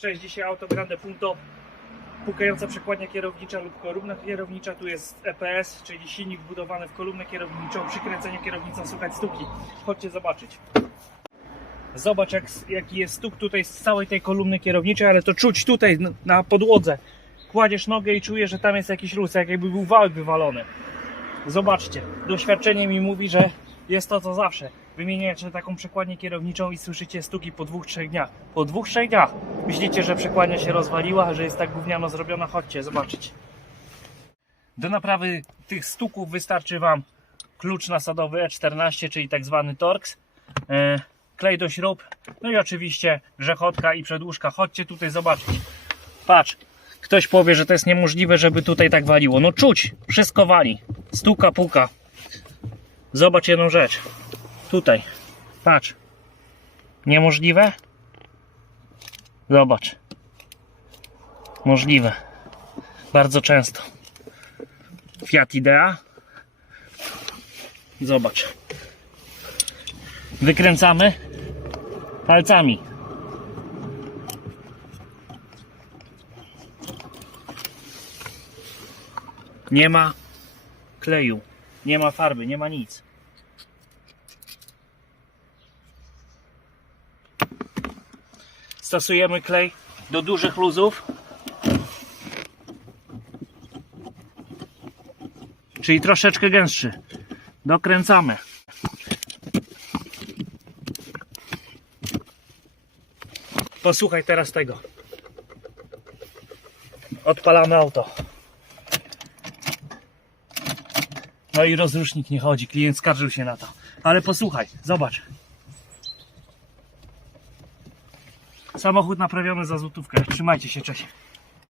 Cześć, dzisiaj auto Grande Punto. Pukająca przekładnia kierownicza lub kolumna kierownicza. Tu jest EPS, czyli silnik wbudowany w kolumnę kierowniczą. Przy kręceniu kierownicą słychać stuki. Chodźcie zobaczyć. Zobacz jak, jaki jest stuk tutaj z całej tej kolumny kierowniczej, ale to czuć tutaj na- podłodze. Kładziesz nogę i czujesz, że tam jest jakiś luz, jak jakby był wałek wywalony. Zobaczcie, doświadczenie mi mówi, że jest to co zawsze. Wymieniacie taką przekładnię kierowniczą i słyszycie stuki po dwóch, trzech dniach. Po dwóch, trzech dniach myślicie, że przekładnia się rozwaliła, że jest tak gówniano zrobiona? Chodźcie, zobaczyć. Do naprawy tych stuków wystarczy Wam klucz nasadowy E14, czyli tak zwany Torx, e, klej do śrub, no i oczywiście grzechotka i przedłużka. Chodźcie tutaj zobaczyć. Patrz, ktoś powie, że to jest niemożliwe, żeby tutaj tak waliło. No czuć, wszystko wali. Stuka, puka. Zobacz jedną rzecz. Tutaj. Patrz. Niemożliwe? Zobacz. Możliwe. Bardzo często. Fiat Idea. Zobacz. Wykręcamy palcami. Nie ma kleju, nie ma farby, nie ma nic. Stosujemy klej do dużych luzów. Czyli troszeczkę gęstszy. Dokręcamy. Posłuchaj teraz tego. Odpalamy auto. No i rozrusznik nie chodzi. Klient skarżył się na to. Ale posłuchaj, zobacz. Samochód naprawiony za złotówkę. Trzymajcie się, cześć.